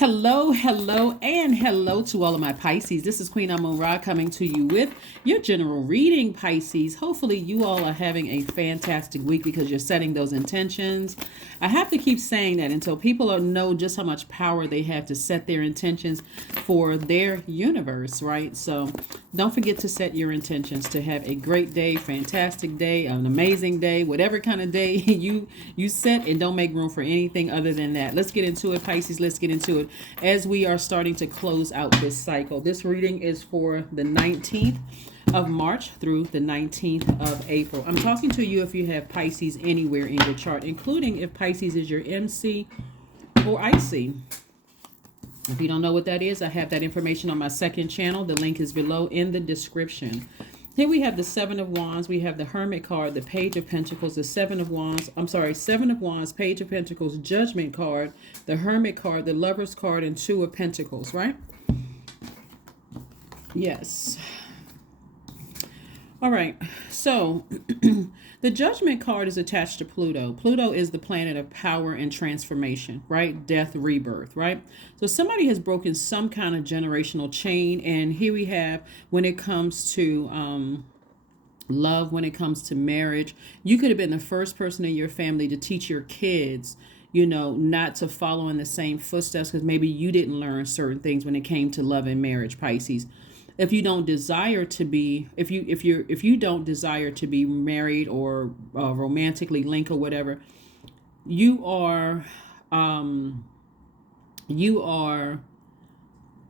Hello, hello, and hello to all of my Pisces. This is Queen Amun Ra coming to you with your general reading, Pisces. Hopefully, you all are having a fantastic week because you're setting those intentions. I have to keep saying that until people know just how much power they have to set their intentions for their universe, right? So don't forget to set your intentions to have a great day, fantastic day, an amazing day, whatever kind of day you set, and don't make room for anything other than that. Let's get into it, Pisces. Let's get into it as we are starting to close out this cycle. This reading is for the 19th of March through the 19th of April. I'm talking to you if you have Pisces anywhere in your chart, including if Pisces is your MC or IC. If you don't know what that is, I have that information on my second channel. The link is below in the description. Here we have the Seven of Wands. We have the Hermit card, the Page of Pentacles, the Seven of Wands. Seven of Wands, Page of Pentacles, Judgment card, the Hermit card, the Lovers card, and Two of Pentacles, right? Yes. All right. So the Judgment card is attached to Pluto. Pluto is the planet of power and transformation, right? Death, rebirth, right? So somebody has broken some kind of generational chain. And here we have, when it comes to love, when it comes to marriage, you could have been the first person in your family to teach your kids, not to follow in the same footsteps because maybe you didn't learn certain things when it came to love and marriage, Pisces. If you don't desire to be, if you don't desire to be married or romantically linked or whatever, you are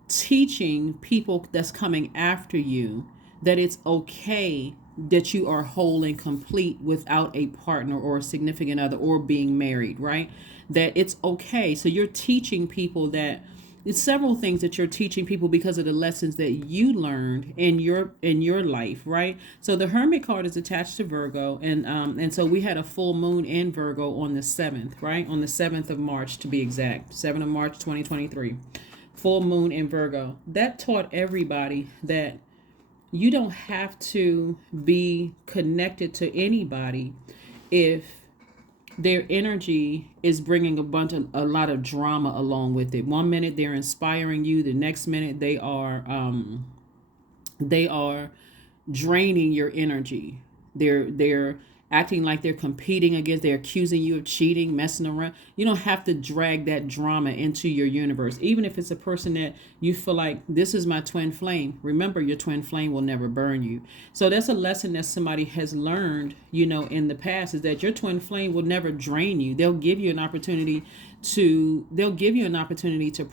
teaching people that's coming after you that it's okay that you are whole and complete without a partner or a significant other or being married, right? That it's okay. So you're teaching people that it's several things that you're teaching people because of the lessons that you learned in your life, right? So the Hermit card is attached to Virgo, and so we had a full moon in Virgo on the 7th, right? On the 7th of March to be exact, 7th of March 2023. Full moon in Virgo. That taught everybody that you don't have to be connected to anybody if their energy is bringing a lot of drama along with it. One minute they're inspiring you, the next minute they are draining your energy. They're acting like they're competing against, they're accusing you of cheating, messing around. You don't have to drag that drama into your universe. Even if it's a person that you feel like, this is my twin flame. Remember, your twin flame will never burn you. So that's a lesson that somebody has learned, in the past, is that your twin flame will never drain you. They'll give you an opportunity to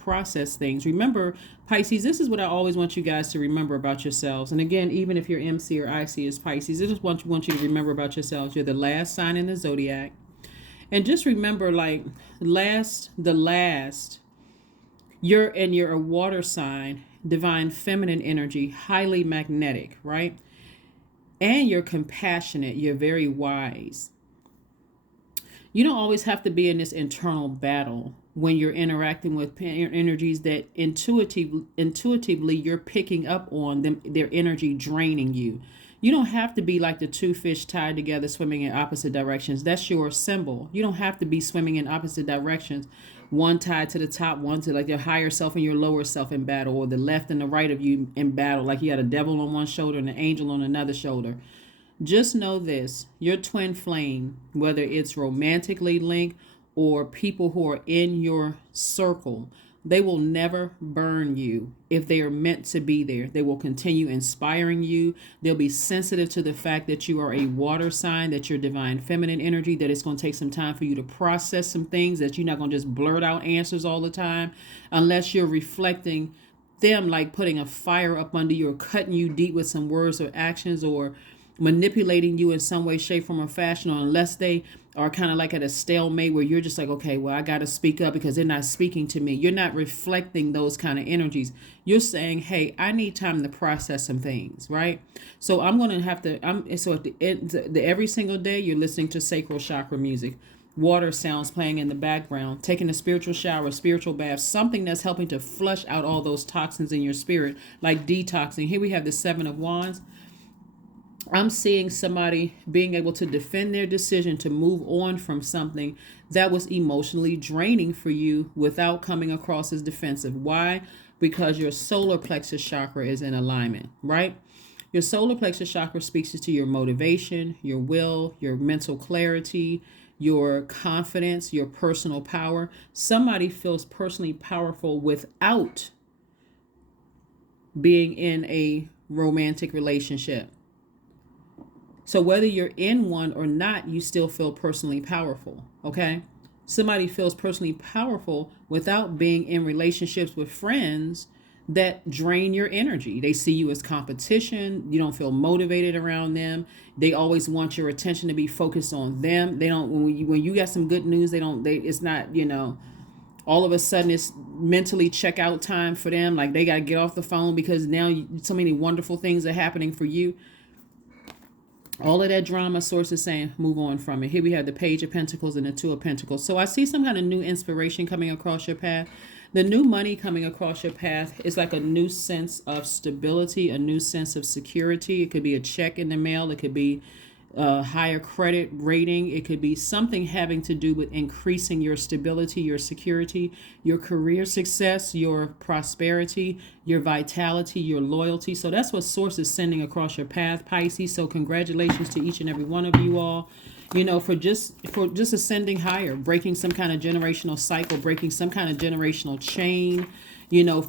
process things. Remember, Pisces, this is what I always want you guys to remember about yourselves. And again, even if your MC or IC is Pisces, I just want you to remember about yourselves. You're the last sign in the Zodiac. And just remember, you're a water sign, divine feminine energy, highly magnetic, right? And you're compassionate. You're very wise. You don't always have to be in this internal battle when you're interacting with energies that intuitively you're picking up on them, their energy draining you. You don't have to be like the two fish tied together swimming in opposite directions. That's your symbol. You don't have to be swimming in opposite directions. One tied to the top, one to like your higher self and your lower self in battle, or the left and the right of you in battle. Like you had a devil on one shoulder and an angel on another shoulder. Just know this, your twin flame, whether it's romantically linked or people who are in your circle, they will never burn you if they are meant to be there. They will continue inspiring you. They'll be sensitive to the fact that you are a water sign, that you're divine feminine energy, that it's going to take some time for you to process some things, that you're not going to just blurt out answers all the time unless you're reflecting them like putting a fire up under you or cutting you deep with some words or actions or manipulating you in some way, shape, form, or fashion, or unless they are kind of like at a stalemate where you're just like, okay, well, I got to speak up because they're not speaking to me. You're not reflecting those kind of energies. You're saying, hey, I need time to process some things, right? So I'm going to have to, so at the end, every single day, you're listening to sacral chakra music, water sounds playing in the background, taking a spiritual shower, spiritual bath, something that's helping to flush out all those toxins in your spirit, like detoxing. Here we have the Seven of Wands. I'm seeing somebody being able to defend their decision to move on from something that was emotionally draining for you without coming across as defensive. Why? Because your solar plexus chakra is in alignment, right? Your solar plexus chakra speaks to your motivation, your will, your mental clarity, your confidence, your personal power. Somebody feels personally powerful without being in a romantic relationship. So whether you're in one or not, you still feel personally powerful, okay? Somebody feels personally powerful without being in relationships with friends that drain your energy. They see you as competition. You don't feel motivated around them. They always want your attention to be focused on them. They don't when you got some good news, it's not, all of a sudden it's mentally check out time for them. Like they got to get off the phone because now so many wonderful things are happening for you. All of that drama source is saying move on from it. Here we have the Page of Pentacles and the Two of Pentacles. So I see some kind of new inspiration coming across your path. The new money coming across your path is like a new sense of stability, a new sense of security. It could be a check in the mail. It could be a higher credit rating. It could be something having to do with increasing your stability, your security, your career success, your prosperity, your vitality, your loyalty. So that's what Source is sending across your path, Pisces. So congratulations to each and every one of you all, for just ascending higher, breaking some kind of generational cycle, breaking some kind of generational chain,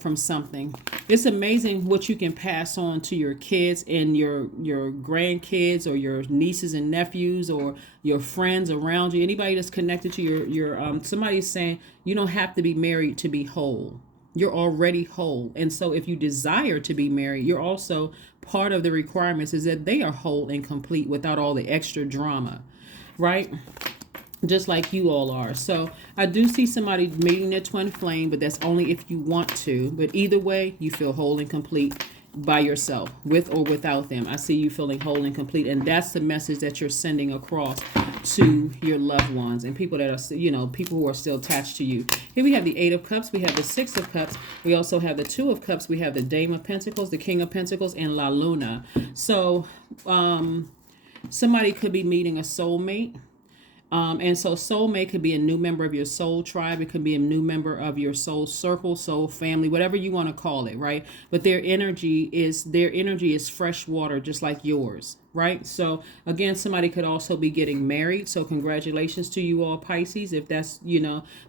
from something. It's amazing what you can pass on to your kids and your grandkids or your nieces and nephews or your friends around you. Anybody that's connected to your somebody's saying you don't have to be married to be whole. You're already whole. And so if you desire to be married, you're also part of the requirements is that they are whole and complete without all the extra drama, right? Just like you all are. So I do see somebody meeting their twin flame, but that's only if you want to. But either way, you feel whole and complete by yourself, with or without them. I see you feeling whole and complete, and that's the message that you're sending across to your loved ones and people that are, people who are still attached to you. Here we have the Eight of Cups, we have the Six of Cups, we also have the Two of Cups, we have the Dame of Pentacles, the King of Pentacles, and La Luna. So somebody could be meeting a soulmate. And so soulmate could be a new member of your soul tribe. It could be a new member of your soul circle, soul family, whatever you want to call it, right? But their energy is fresh water, just like yours, right? So again, somebody could also be getting married. So congratulations to you all, Pisces, if that's,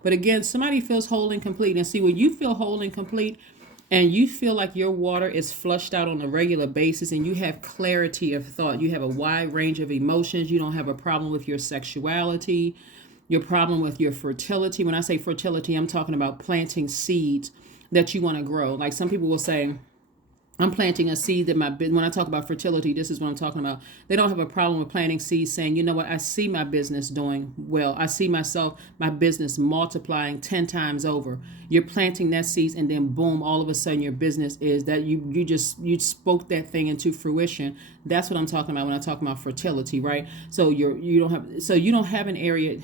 but again, somebody feels whole and complete. And see, when you feel whole and complete, and you feel like your water is flushed out on a regular basis and you have clarity of thought, you have a wide range of emotions, you don't have a problem with your sexuality, your problem with your fertility. When I say fertility, I'm talking about planting seeds that you want to grow. Like some people will say, I'm planting a seed that when I talk about fertility, this is what I'm talking about. They don't have a problem with planting seeds saying, you know what, I see my business doing well. I see my business multiplying 10 times over. You're planting that seed and then boom, all of a sudden your business is that you spoke that thing into fruition. That's what I'm talking about when I talk about fertility, right? So you don't have an area,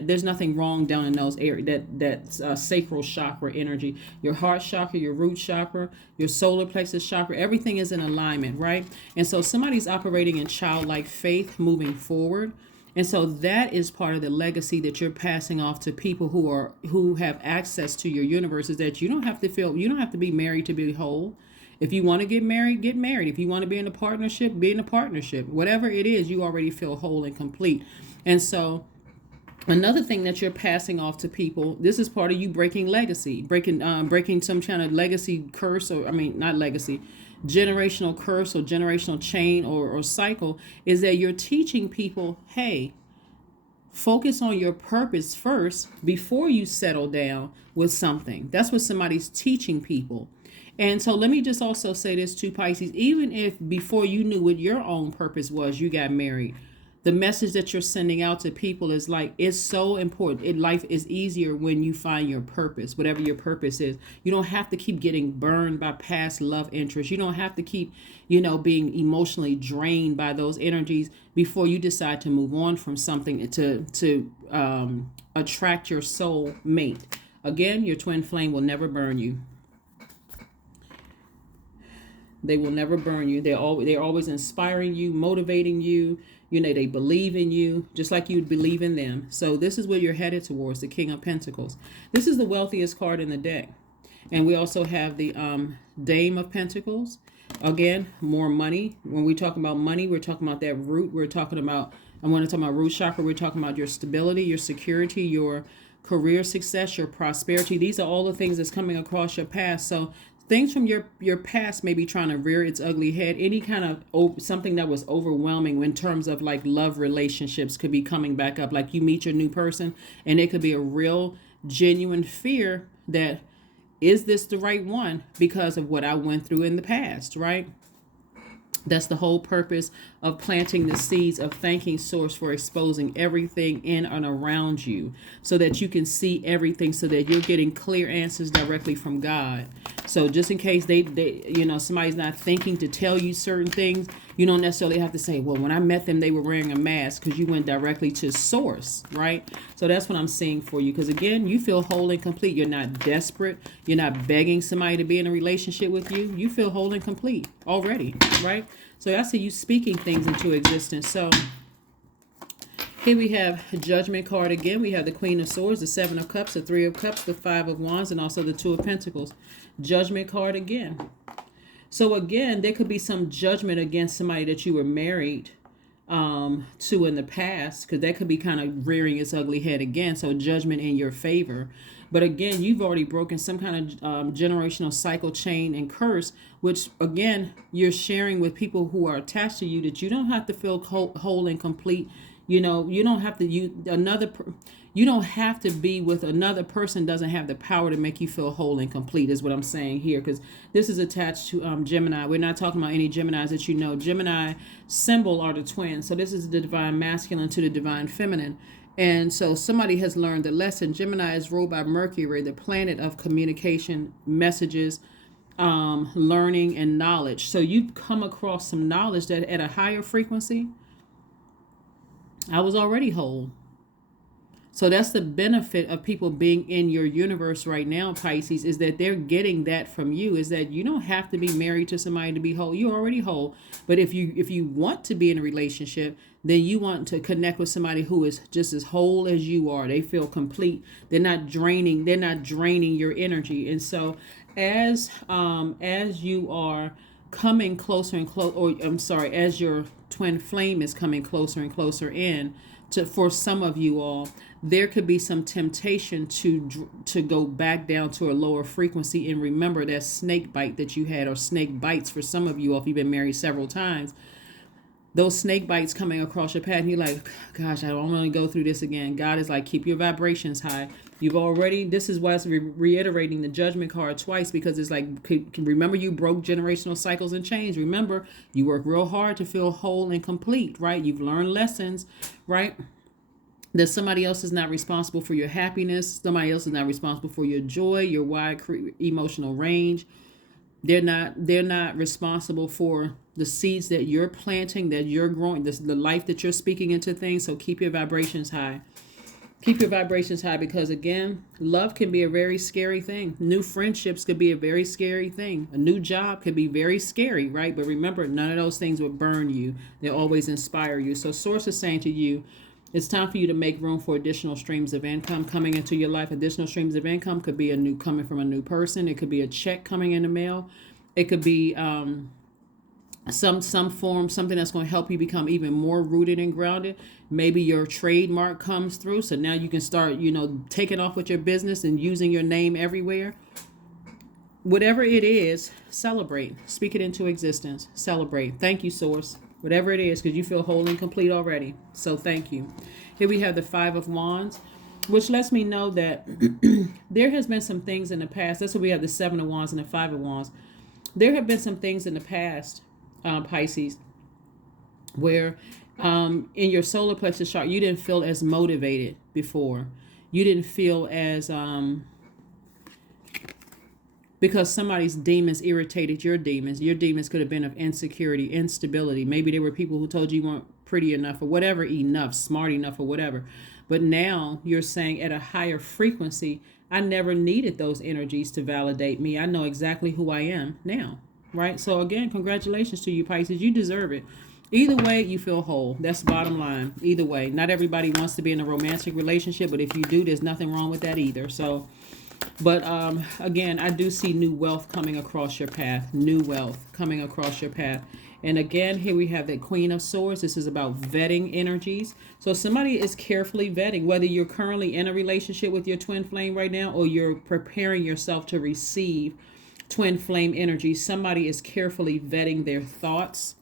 there's nothing wrong down in those areas, that sacral chakra energy, your heart chakra, your root chakra, your solar plexus chakra, everything is in alignment, right? And so somebody's operating in childlike faith moving forward. And so that is part of the legacy that you're passing off to people who have access to your universe, is that you don't have to be married to be whole. If you want to get married, get married. If you want to be in a partnership, be in a partnership. Whatever it is, you already feel whole and complete. And so another thing that you're passing off to people, this is part of you breaking legacy, breaking some kind of legacy curse, or not legacy, generational curse or generational chain or cycle, is that you're teaching people, hey, focus on your purpose first before you settle down with something. That's what somebody's teaching people. And so let me just also say this to Pisces, even if before you knew what your own purpose was, you got married, the message that you're sending out to people is like, it's so important. Life is easier when you find your purpose, whatever your purpose is. You don't have to keep getting burned by past love interests. You don't have to keep, being emotionally drained by those energies before you decide to move on from something to attract your soul mate. Again, your twin flame will never burn you. They will never burn you. They're always inspiring you, motivating you. You know, they believe in you just like you'd believe in them. So this is where you're headed towards, the King of Pentacles. This is the wealthiest card in the deck. And we also have the Dame of Pentacles. Again, more money. When we talk about money, we're talking about that root. We're talking about, I want to talk about root chakra. We're talking about your stability, your security, your career success, your prosperity. These are all the things that's coming across your past. So things from your past may be trying to rear its ugly head. Any kind of something that was overwhelming in terms of like love relationships could be coming back up. Like you meet your new person and it could be a real genuine fear that, is this the right one because of what I went through in the past, right? That's the whole purpose of planting the seeds of thanking Source for exposing everything in and around you so that you can see everything, so that you're getting clear answers directly from God. So just in case they somebody's not thinking to tell you certain things, you don't necessarily have to say, well, when I met them, they were wearing a mask, because you went directly to Source, right? So that's what I'm seeing for you. Because again, you feel whole and complete. You're not desperate. You're not begging somebody to be in a relationship with you. You feel whole and complete already, right? So I see you speaking things into existence. So here we have a Judgment card again. We have the Queen of Swords, the Seven of Cups, the Three of Cups, the Five of Wands, and also the Two of Pentacles. Judgment card again. So again, there could be some judgment against somebody that you were married to in the past, because that could be kind of rearing its ugly head again. So judgment in your favor. But again, you've already broken some kind of generational cycle, chain, and curse, which again, you're sharing with people who are attached to you, that you don't have to feel whole and complete. You know, you don't have to you don't have to be with another person. Doesn't have the power to make you feel whole and complete, is what I'm saying here, because this is attached to Gemini. We're not talking about any Geminis that you know. Gemini symbol are the twins. So this is the divine masculine to the divine feminine. And so somebody has learned the lesson. Gemini is ruled by Mercury, the planet of communication, messages, learning, and knowledge. So you come across some knowledge that at a higher frequency, I was already whole. So that's the benefit of people being in your universe right now, Pisces, is that they're getting that from you, is that you don't have to be married to somebody to be whole. You're already whole. But if you want to be in a relationship, then you want to connect with somebody who is just as whole as you are. They feel complete. They're not draining your energy. And so as you are coming closer and closer, or I'm sorry, as your twin flame is coming closer and closer in, for some of you all, there could be some temptation to go back down to a lower frequency. And remember that snake bite that you had, or snake bites for some of you all, if you've been married several times, those snake bites coming across your path, and you're like, gosh, I don't want to go through this again. God is like, keep your vibrations high. This is why it's reiterating the Judgment card twice, because it's like, remember, you broke generational cycles and chains. Remember, you work real hard to feel whole and complete, right? You've learned lessons, right? That somebody else is not responsible for your happiness. Somebody else is not responsible for your joy, your wide emotional range. They're not responsible for the seeds that you're planting, that you're growing, the life that you're speaking into things. So keep your vibrations high. Keep your vibrations high, because again, love can be a very scary thing. New friendships could be a very scary thing. A new job could be very scary, right? But remember, none of those things will burn you. They always inspire you. So Source is saying to you, it's time for you to make room for additional streams of income coming into your life. Additional streams of income could be coming from a new person. It could be a check coming in the mail. It could be some form, something that's going to help you become even more rooted and grounded. Maybe your trademark comes through, so now you can start, taking off with your business and using your name everywhere. Whatever it is, celebrate. Speak it into existence. Celebrate. Thank you, Source. Whatever it is, because you feel whole and complete already. So thank you. Here we have the Five of Wands, which lets me know that there has been some things in the past. That's what we have, the Seven of Wands and the Five of Wands. There have been some things in the past, Pisces, where in your solar plexus chart, you didn't feel as motivated before. You didn't feel as because somebody's demons irritated your demons. Your demons could have been of insecurity, instability. Maybe there were people who told you weren't pretty enough, or whatever, enough, smart enough, or whatever. But now you're saying at a higher frequency, I never needed those energies to validate me. I know exactly who I am now. right? So again, congratulations to you, Pisces. You deserve it. Either way, you feel whole. That's the bottom line. Either way, not everybody wants to be in a romantic relationship, but if you do, there's nothing wrong with that either. So, but again, I do see new wealth coming across your path. New wealth coming across your path. And again, here we have the Queen of Swords. This is about vetting energies. So somebody is carefully vetting, whether you're currently in a relationship with your twin flame right now or you're preparing yourself to receive twin flame energy. Somebody is carefully vetting their thoughts.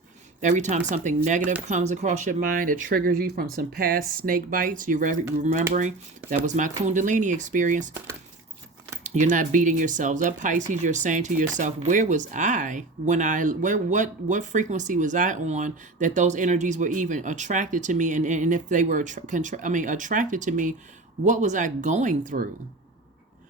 Every time something negative comes across your mind, it triggers you from some past snake bites. You're remembering that was my Kundalini experience. You're not beating yourselves up, Pisces. You're saying to yourself, where was I when what frequency was I on that those energies were even attracted to me? And if they were attracted to me, what was I going through?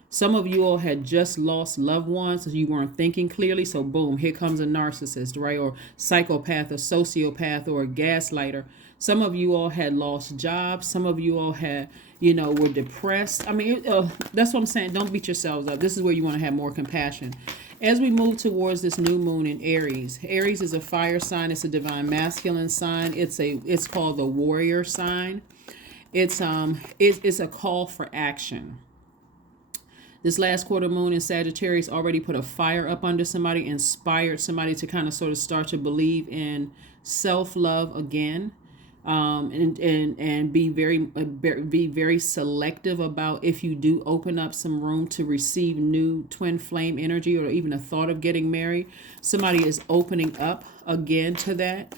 Some of you all had just lost loved ones, so you weren't thinking clearly. So boom, here comes a narcissist, right? Or psychopath, or sociopath, or a gaslighter. Some of you all had lost jobs. Some of you all had, were depressed. That's what I'm saying. Don't beat yourselves up. This is where you want to have more compassion. As we move towards this new moon in Aries, Aries is a fire sign. It's a divine masculine sign. It's called the warrior sign. It's a call for action. This last quarter moon in Sagittarius already put a fire up under somebody, inspired somebody to kind of sort of start to believe in self-love again. And be very selective about if you do open up some room to receive new twin flame energy or even a thought of getting married. Somebody is opening up again to that.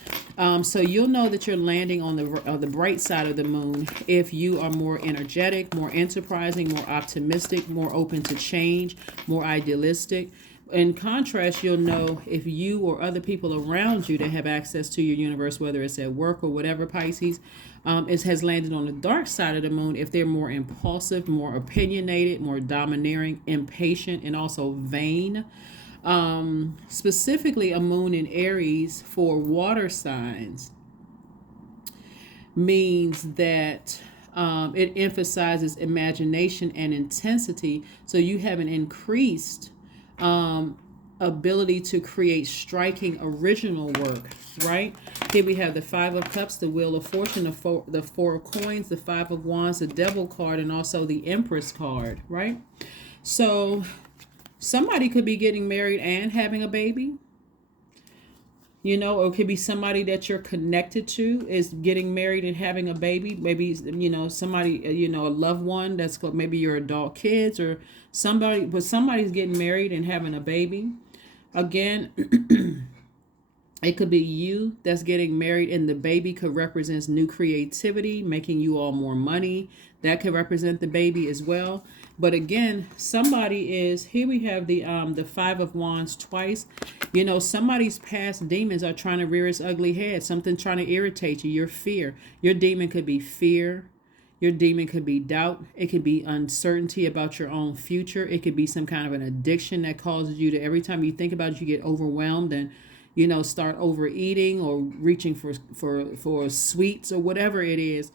So you'll know that you're landing on the bright side of the moon if you are more energetic, more enterprising, more optimistic, more open to change, more idealistic. In contrast, you'll know if you or other people around you that have access to your universe, whether it's at work or whatever, Pisces, it has landed on the dark side of the moon if they're more impulsive, more opinionated, more domineering, impatient, and also vain. Specifically, a moon in Aries for water signs means that it emphasizes imagination and intensity. So you have an increased ability to create striking original work, right? Here we have the Five of Cups, the Wheel of Fortune, the Four of Coins, the Five of Wands, the Devil card, and also the Empress card, right? So somebody could be getting married and having a baby, or it could be somebody that you're connected to is getting married and having a baby. Maybe, somebody, a loved one that's maybe your adult kids or somebody, but somebody's getting married and having a baby. Again, it could be you that's getting married and the baby could represent new creativity, making you all more money. That could represent the baby as well. But again, here we have the Five of Wands twice. Somebody's past demons are trying to rear its ugly head. Something trying to irritate you, your fear. Your demon could be fear. Your demon could be doubt. It could be uncertainty about your own future. It could be some kind of an addiction that causes you to, every time you think about it, you get overwhelmed and, start overeating or reaching for sweets or whatever it is.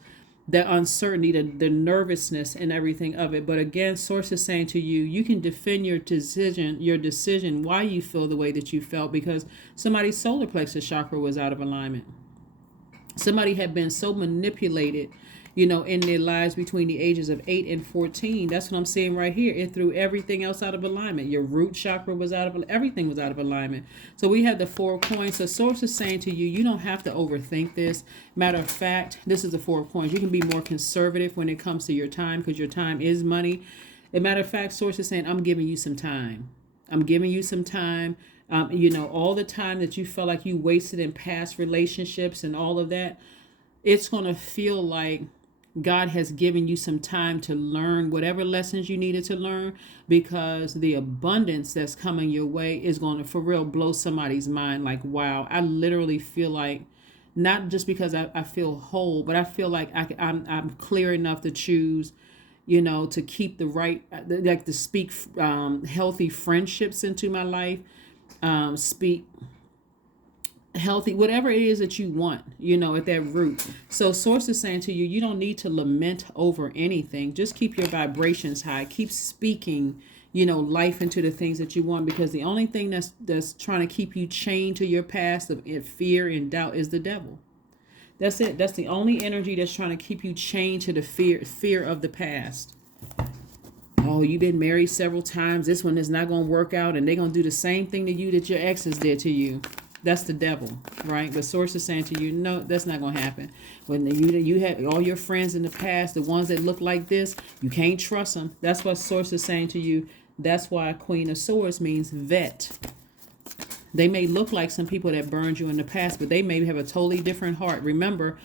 The uncertainty, the nervousness and everything of it. But again, source is saying to you, you can defend your decision why you feel the way that you felt, because somebody's solar plexus chakra was out of alignment. Somebody had been so manipulated, in their lives between the ages of 8 and 14. That's what I'm saying right here. It threw everything else out of alignment. Your root chakra was everything was out of alignment. So we had the Four of Coins. So source is saying to you, you don't have to overthink this. Matter of fact, this is the Four of Coins. You can be more conservative when it comes to your time because your time is money. As a matter of fact, source is saying, I'm giving you some time. I'm giving you some time. All the time that you felt like you wasted in past relationships and all of that, it's going to feel like God has given you some time to learn whatever lessons you needed to learn, because the abundance that's coming your way is going to, for real, blow somebody's mind. Like, wow, I literally feel like, not just because I feel whole, but I feel like I'm clear enough to choose, to keep the right, like to speak healthy friendships into my life, speak healthy, whatever it is that you want, at that root. So source is saying to you, you don't need to lament over anything. Just keep your vibrations high. Keep speaking, life into the things that you want, because the only thing that's trying to keep you chained to your past of fear and doubt is the devil. That's it. That's the only energy that's trying to keep you chained to the fear of the past. Oh, you've been married several times. This one is not going to work out, and they're going to do the same thing to you that your exes did to you. That's the devil, right? But Source is saying to you, no, that's not going to happen. When you have all your friends in the past, the ones that look like this, you can't trust them. That's what Source is saying to you. That's why Queen of Swords means vet. They may look like some people that burned you in the past, but they may have a totally different heart. Remember,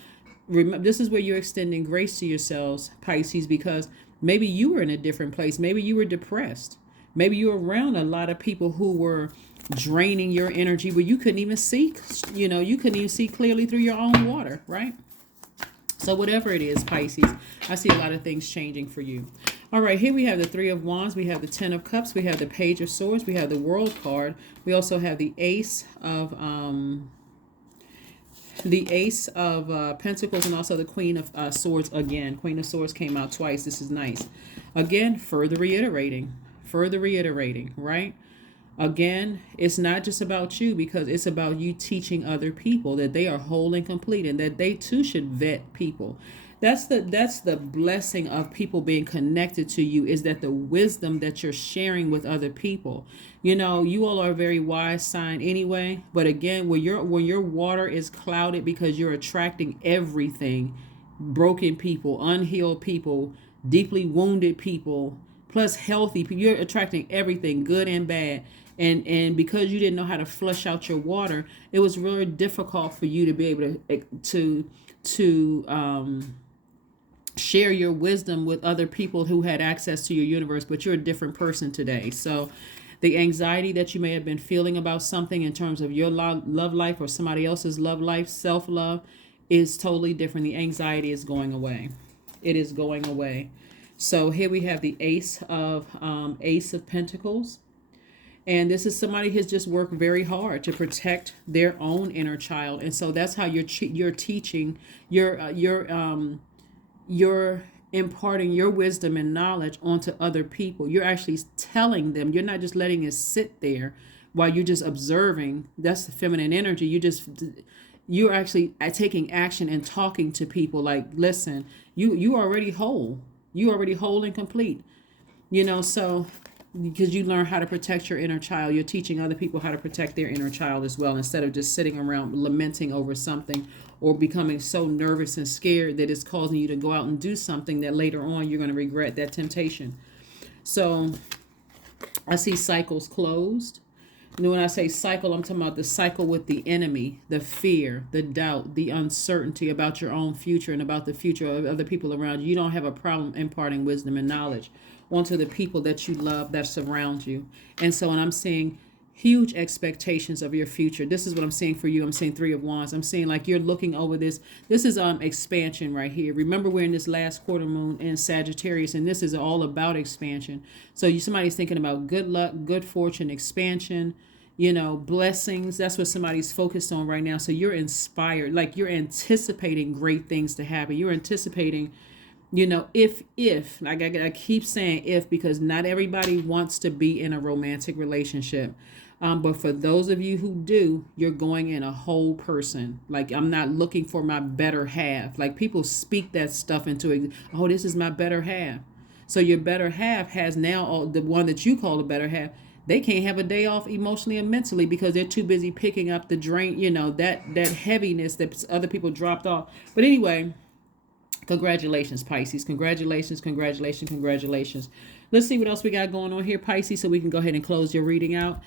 this is where you're extending grace to yourselves, Pisces, because maybe you were in a different place. Maybe you were depressed. Maybe you were around a lot of people who were draining your energy where you couldn't even see, you couldn't even see clearly through your own water, right? So whatever it is, Pisces, I see a lot of things changing for you. All right, here we have the Three of Wands, we have the Ten of Cups, we have the Page of Swords, we have the World card, we also have the Ace of Pentacles, and also the Queen of Swords again. Queen of Swords came out twice. This is nice. Again, further reiterating, right? Again, it's not just about you, because it's about you teaching other people that they are whole and complete, and that they too should vet people. That's the blessing of people being connected to you, is that the wisdom that you're sharing with other people. You all are a very wise sign anyway. But again, when your water is clouded because you're attracting everything, broken people, unhealed people, deeply wounded people, plus healthy people, you're attracting everything, good and bad. And because you didn't know how to flush out your water, it was really difficult for you to be able to share your wisdom with other people who had access to your universe. But you're a different person today. So the anxiety that you may have been feeling about something in terms of your love life or somebody else's love life, self-love, is totally different. The anxiety is going away. It is going away. So here we have the Ace of Pentacles. And this is somebody who's just worked very hard to protect their own inner child. And so that's how you're teaching, you're imparting your wisdom and knowledge onto other people. You're actually telling them. You're not just letting it sit there while you're just observing. That's the feminine energy. You're actually taking action and talking to people like, listen, you already whole. You already whole and complete. So because you learn how to protect your inner child, you're teaching other people how to protect their inner child as well, instead of just sitting around lamenting over something or becoming so nervous and scared that it's causing you to go out and do something that later on you're going to regret that temptation. So I see cycles closed. And when I say cycle, I'm talking about the cycle with the enemy, the fear, the doubt, the uncertainty about your own future and about the future of other people around you. You don't have a problem imparting wisdom and knowledge onto the people that you love, that surround you. And so when I'm seeing huge expectations of your future, this is what I'm seeing for you. I'm seeing Three of Wands. I'm seeing like you're looking over this. This is expansion right here. Remember, we're in this last quarter moon in Sagittarius, and this is all about expansion. So somebody's thinking about good luck, good fortune, expansion, blessings. That's what somebody's focused on right now. So you're inspired, like you're anticipating great things to happen. You're anticipating, if like I keep saying if, because not everybody wants to be in a romantic relationship. But for those of you who do, you're going in a whole person. Like, I'm not looking for my better half. Like, people speak that stuff into it. Oh, this is my better half. So your better half has now, the one that you call the better half, they can't have a day off emotionally and mentally because they're too busy picking up the drain, that heaviness that other people dropped off. But anyway, congratulations, Pisces. Congratulations. Let's see what else we got going on here, Pisces, so we can go ahead and close your reading out.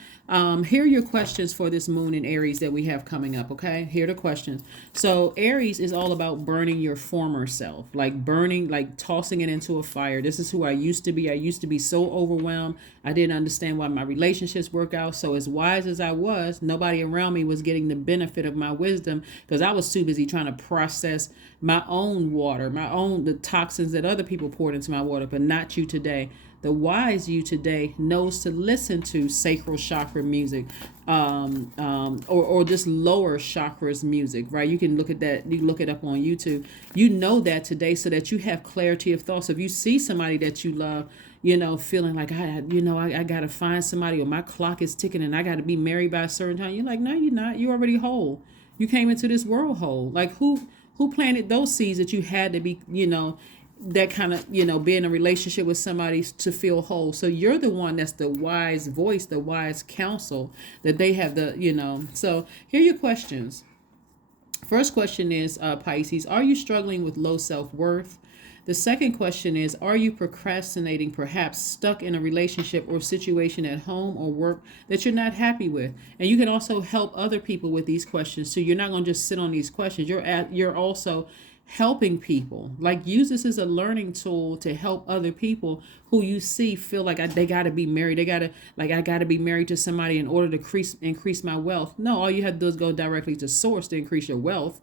Here are your questions for this moon in Aries that we have coming up, okay? Here are the questions. So Aries is all about burning your former self, like burning, like tossing it into a fire. This is who I used to be. I used to be so overwhelmed. I didn't understand why my relationships work out. So as wise as I was, nobody around me was getting the benefit of my wisdom because I was too busy trying to process my own water, the toxins that other people poured into my water, but not you today. The wise you today knows to listen to sacral chakra music, or just lower chakras music, right? You can look at that. You look it up on YouTube. You know that today so that you have clarity of thoughts. If you see somebody that you love, feeling like I got to find somebody, or my clock is ticking and I got to be married by a certain time. You're like, no, you're not. You're already whole. You came into this world whole. Like who planted those seeds that you had to be, that kind of, be in a relationship with somebody to feel whole. So you're the one that's the wise voice, the wise counsel that they have So here are your questions. First question is, Pisces, are you struggling with low self-worth? The second question is, are you procrastinating, perhaps stuck in a relationship or situation at home or work that you're not happy with? And you can also help other people with these questions. So you're not going to just sit on these questions. You're also helping people. Like, use this as a learning tool to help other people who you see feel like they got to be married. They got to, like, I got to be married to somebody in order to increase my wealth. No, all you have to do is go directly to source to increase your wealth,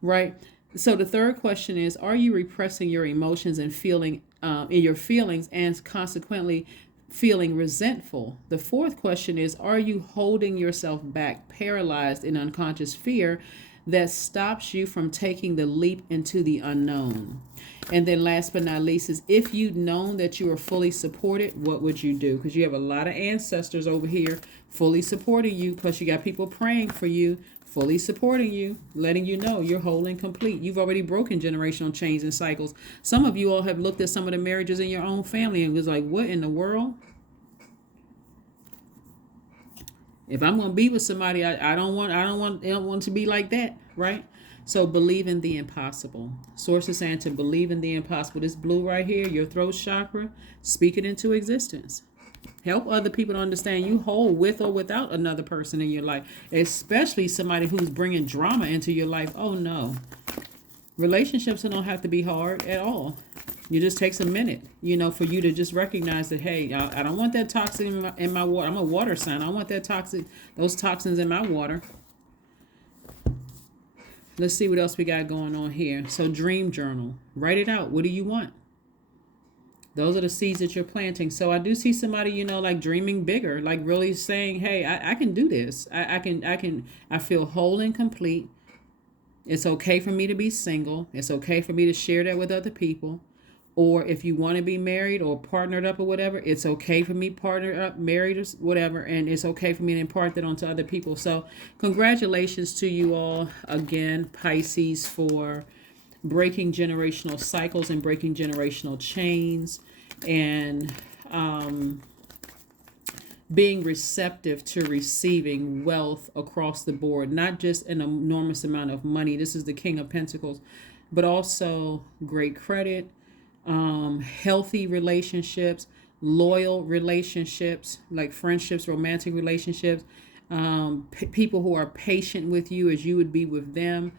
right? So the third question is, are you repressing your emotions and feeling in your feelings, and consequently feeling resentful? The fourth question is, are you holding yourself back, paralyzed in unconscious fear that stops you from taking the leap into the unknown? And then last but not least is, if you'd known that you were fully supported, what would you do? Because you have a lot of ancestors over here fully supporting you. Plus you got people praying for you, fully supporting you, letting you know you're whole and complete. You've already broken generational chains and cycles. Some of you all have looked at some of the marriages in your own family and was like, what in the world? If I'm going to be with somebody, I don't want to be like that, right? So believe in the impossible. Source is saying to believe in the impossible. This blue right here, your throat chakra, speak it into existence. Help other people to understand you whole with or without another person in your life, especially somebody who's bringing drama into your life. Oh no. Relationships don't have to be hard at all. It just takes a minute, for you to just recognize that, hey, I don't want that toxin in my water. I'm a water sign. I don't want those toxins in my water. Let's see what else we got going on here. So dream journal. Write it out. What do you want? Those are the seeds that you're planting. So I do see somebody, like dreaming bigger, like really saying, hey, I can do this. I feel whole and complete. It's okay for me to be single. It's okay for me to share that with other people. Or if you want to be married or partnered up or whatever, it's okay for me partnered up, married or whatever. And it's okay for me to impart that onto other people. So congratulations to you all again, Pisces, for breaking generational cycles and breaking generational chains, and being receptive to receiving wealth across the board, not just an enormous amount of money. This is the King of Pentacles, but also great credit, healthy relationships, loyal relationships, like friendships, romantic relationships, people who are patient with you as you would be with them,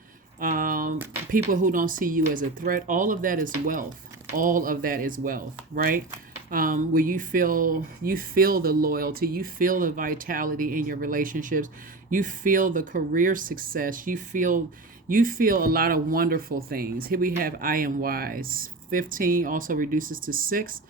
people who don't see you as a threat. All of that is wealth. All of that is wealth, right? Where you feel the loyalty, you feel the vitality in your relationships, you feel the career success, you feel a lot of wonderful things. Here we have I am wise. 15 also reduces to 6.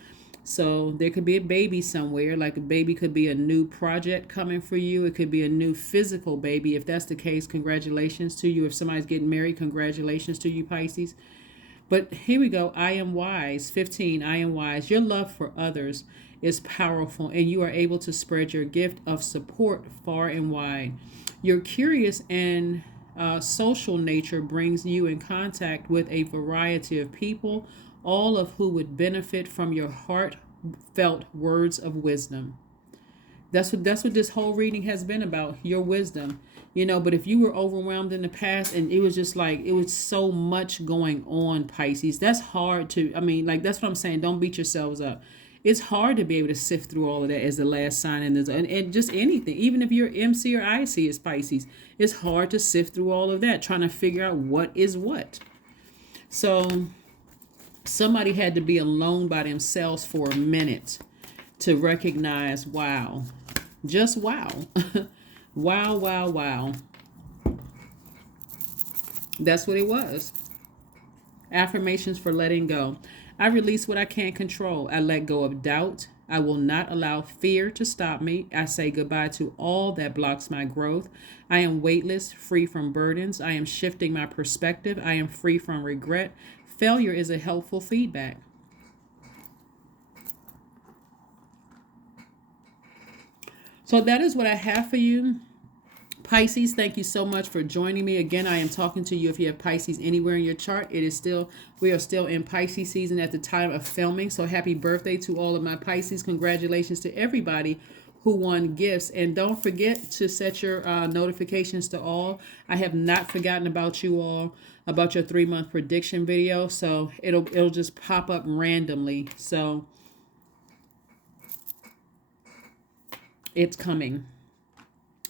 So there could be a baby somewhere, like a baby could be a new project coming for you. It could be a new physical baby. If that's the case, congratulations to you. If somebody's getting married, congratulations to you, Pisces. But here we go. I am wise. 15, I am wise. Your love for others is powerful, and you are able to spread your gift of support far and wide. Your curious and social nature brings you in contact with a variety of people, all of who would benefit from your heartfelt words of wisdom. That's what this whole reading has been about, your wisdom. But if you were overwhelmed in the past and it was just like, it was so much going on, Pisces, that's hard to, that's what I'm saying. Don't beat yourselves up. It's hard to be able to sift through all of that as the last sign and just anything. Even if you're MC or IC as Pisces, it's hard to sift through all of that, trying to figure out what is what. So somebody had to be alone by themselves for a minute to recognize, wow, just wow. Wow, wow, wow. That's what it was. Affirmations for letting go. I release what I can't control. I let go of doubt. I will not allow fear to stop me. I say goodbye to all that blocks my growth. I am weightless, free from burdens. I am shifting my perspective. I am free from regret. Failure is a helpful feedback. So that is what I have for you. Pisces, thank you so much for joining me. Again, I am talking to you if you have Pisces anywhere in your chart. We are still in Pisces season at the time of filming. So happy birthday to all of my Pisces. Congratulations to everybody who won gifts. And don't forget to set your notifications to all. I have not forgotten about you all, about your 3-month prediction video. So it'll just pop up randomly. So it's coming.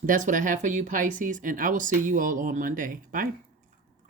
That's what I have for you, Pisces, and I will see you all on Monday. Bye.